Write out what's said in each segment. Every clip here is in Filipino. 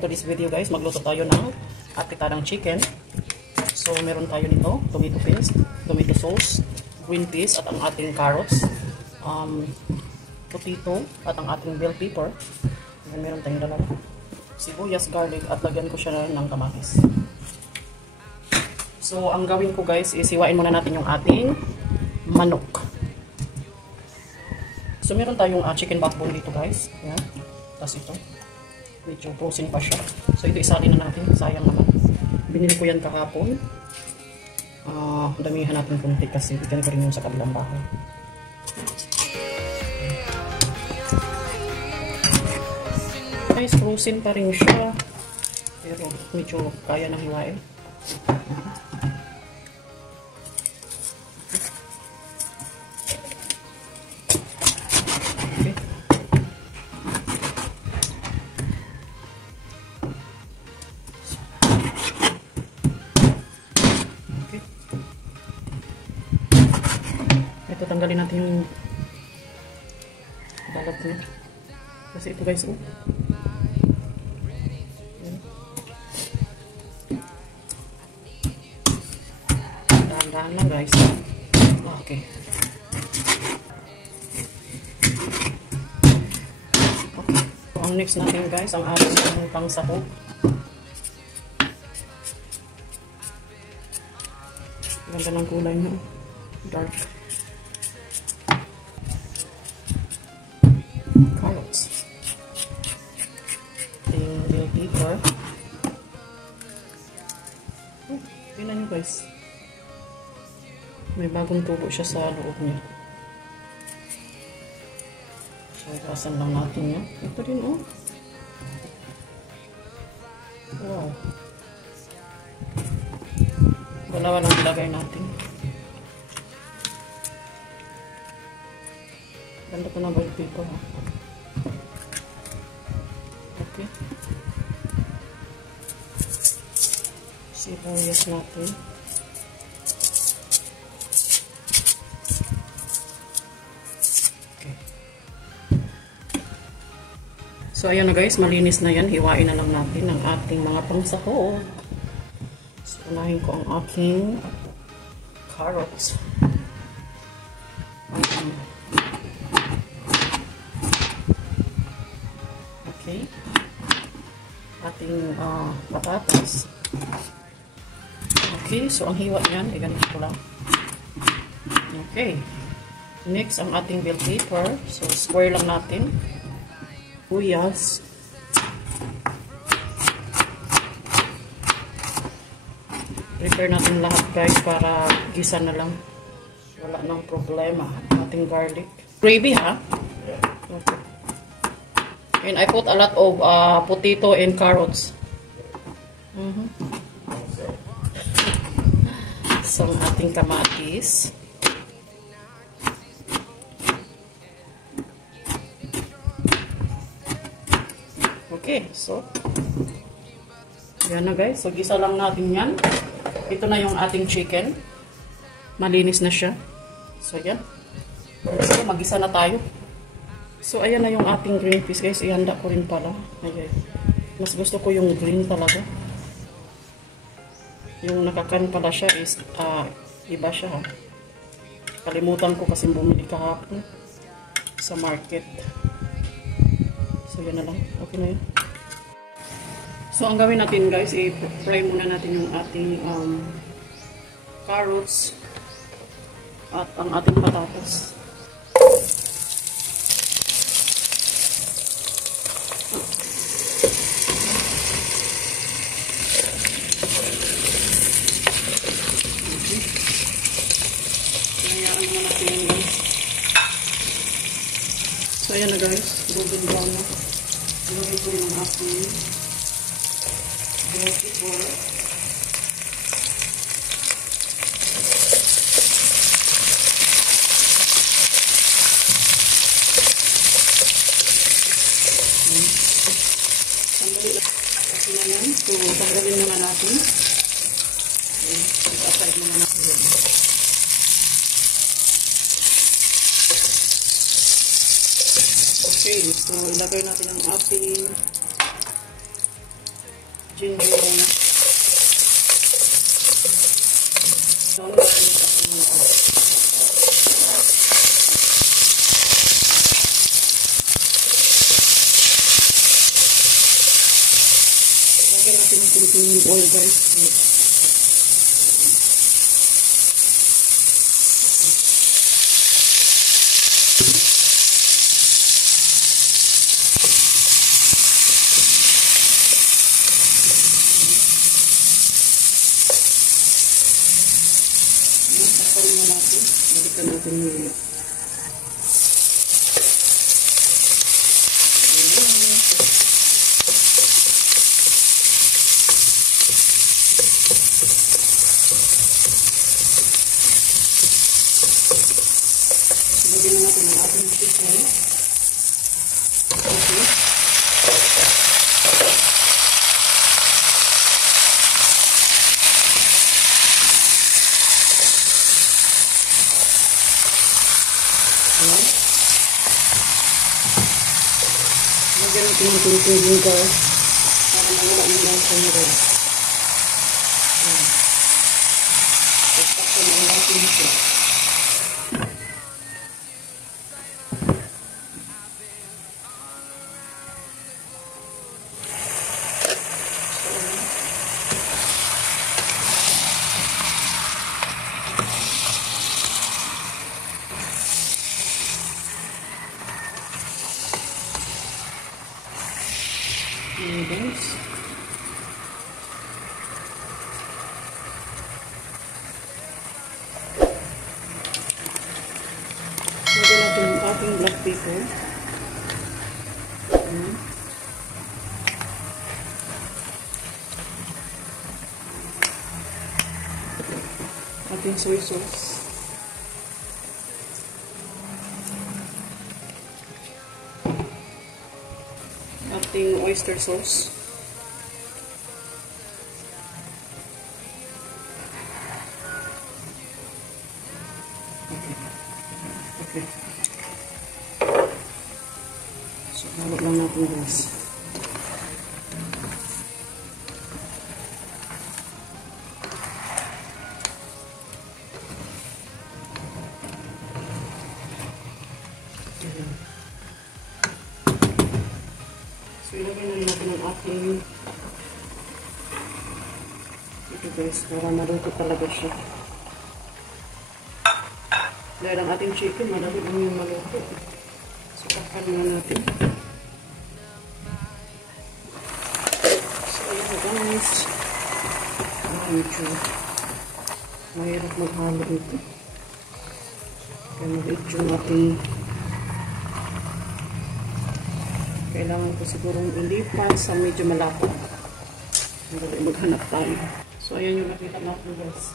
for today's video guys, magluto tayo ng atitadang chicken. So meron tayo nito, tomato paste, tomato sauce, green peas at ang ating carrots, potato at ang ating bell pepper. And meron tayong dalawa, sibuyas, garlic at lagyan ko siya ng kamatis. So ang gawin ko guys is hiwain muna natin yung ating manok. So meron tayong chicken backbone dito guys. Yan. Tapos ito. Medyo frozen pa siya. So ito isalin na natin. Sayang naman. Binili ko yan kahapon. Damihan natin kunti kasi ikan ko rin yung sa kabilang bahay. Guys, frozen pa rin siya. Pero medyo kaya nang hiwain. Ito, tanggalin natin yung balat niya. Kasi ito guys, oh. Dahan-dahan lang guys. Okay. So, ang next natin guys, ang ating pangsahog. Ganda ng kulay niya. Dark. Carrots. Yung bell pepper. Tingnan nyo guys. May bagong tubo siya sa loob niya. So, ikasan lang natin yun. Ito din oh. Wow. Dalawa lang ilagay natin. Ganda ko na bell pepper ha. Okay. Sibuyas natin. Okay. So ayan na guys, malinis na yan. Hiwain na lang natin ang ating mga pangsahog. So unahin ko ang aking carrots. Okay. Ating patatas. Okay, so ang hiwa niyan, ganito ko lang. Okay. Next, ang ating bell pepper. So, square lang natin. Sibuyas. Prepare natin lahat guys para gisa na lang. Wala nang problema. Ating garlic. Gravy ha? Okay. And I put a lot of potato and carrots. So, ang ating kamatis. Okay, so yan na guys. So, gisa lang natin yan. Ito na yung ating chicken. Malinis na siya. So, yan. So, mag-gisa na tayo. So, ayan na yung ating green peas guys. Ihanda ko rin pala. Ayan. Mas gusto ko yung green talaga. Yung nakakan pala siya is iba siya ha. Kalimutan ko kasi bumili kahapon sa market. So, yan na lang. Okay na yun. So, ang gawin natin guys, i-fry muna natin yung ating carrots at ang ating patatas. So, ayan na guys. Golden brown na. Ilagay ko yung ating bell pepper. Sandali lang. Okay na yan. So, tanggalin naman natin. Okay. Aside naman natin. Okay, so ilagay natin ang ating ginger. So, lagyan natin ng kunting oil guys. Balikan natin yung lagyan na natin ang ating chicken. Okay. Lagyan natin yung kunting vinegar para mawala yung lasa niya rin. Tapos ko na natin ito. Guys. Lagyan natin yung ating black pepper. Ating soy sauce. Ating oyster sauce. Okay. So, halo lang natin guys. So, ilagay na natin ang ating ito guys, para maluto talaga siya. Dahil ang ating chicken, madali lang yung maluto. So, takpan na natin. So, ayan guys. Medyo mahirap maghalo ito. Kaya maliit yung ating kailangan ko sigurong ilipat sa medyo malapot. Maghanap tayo. So, ayan yung nakita natin guys.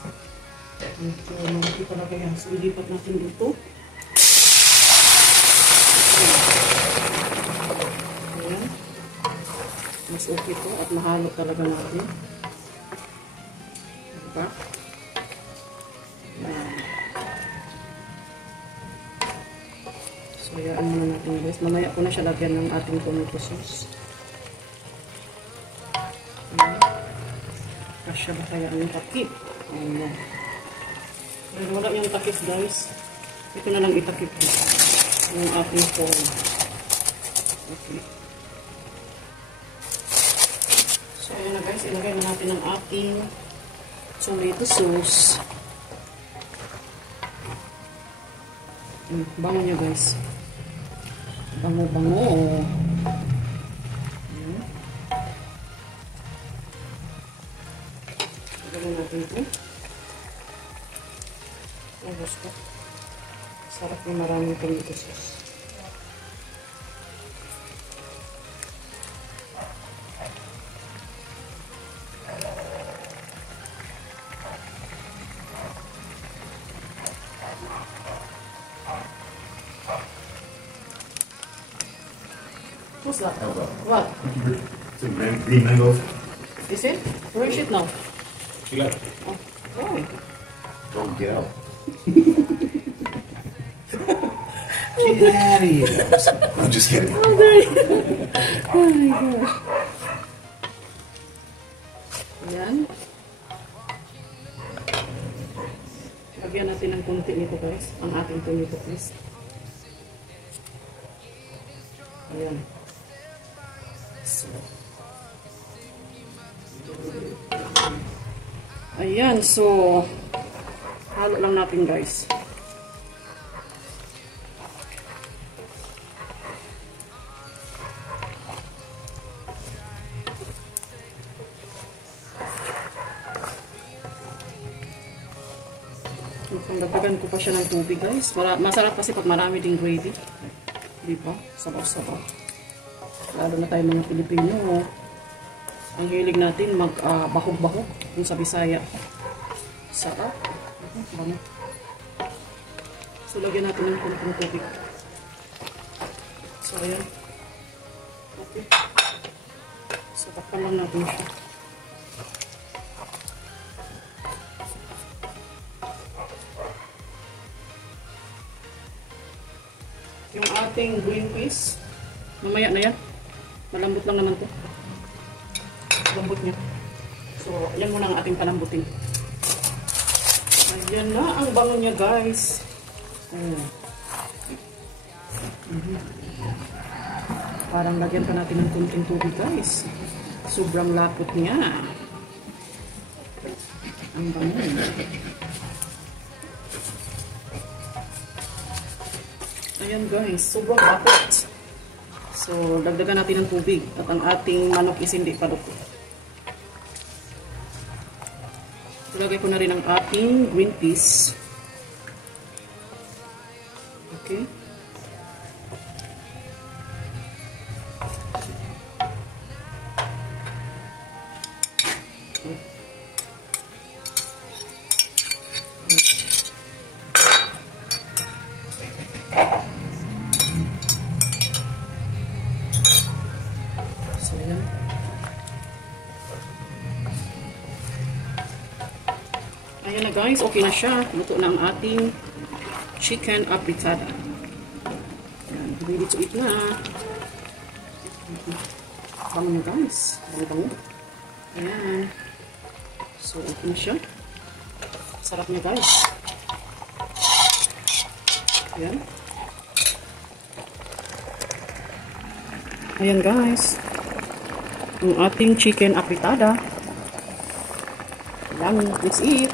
Medyo malaki talaga yan. So, ilipat natin dito. Ayan. Mas okay to at mahalo talaga natin. Diba? Ayan. So, hayaan muna natin guys. Mamaya ko na siya lagyan ng ating tomato sauce. Ayan. Kasya ba kaya ang takip? Ayan. Pero wala yung takip guys. Ito na lang itakip ko. Yung ating corn. Okay. So, ayan na guys. Ilagay na natin ang ating tomato sauce. Bango niya guys. Bango-bango. Ayan. Ilagay natin ito. Ang gusto. Sarap na maraming tomato sauce. What's that? What? Some green mangoes. Is it? Where is it now? She left. Oh. Why? Don't get out. Get out of here. I'm just kidding. Oh my gosh. Ayan. Lagyan natin ng konti nito guys, ang ating tomato paste. Ayan. So, ayan, so halo lang natin guys. Dagdagan ko pa siya ng tubig guys. Masarap kasi pag marami ding gravy. Diba? Sabaw-sabaw. Lalo na tayo mga Pilipino. Ang hilig natin mag-bahog-bahog yung sa Bisaya. Sarap. Bango. So, lagyan natin ng konting tubig. So, ayan. Okay. So, takpan lang natin siya. Yung ating green peas, mamaya na yan. Malambot lang naman to. Lambot niya. So, yan muna ang ating palambutin. Ayan na ang bango niya guys. Parang lagyan pa natin ng kunting tubig guys. Sobrang lapot niya. Ang bango niya. Ayan guys, sobrang lapot. So, dagdagan natin ng tubig at ang ating manok is hindi pa luto. Ilagay ko na rin ang ating green peas. Okay. So, yan. Ayan na guys, okay na siya. Luto na ang ating chicken apritada. Ayan, ready to eat na. Bango na guys. Bango. Ayan. So, okay na siya. Sarap niya guys. Ayan. Ayan guys. Ang ating chicken apritada. Ayan, let's eat.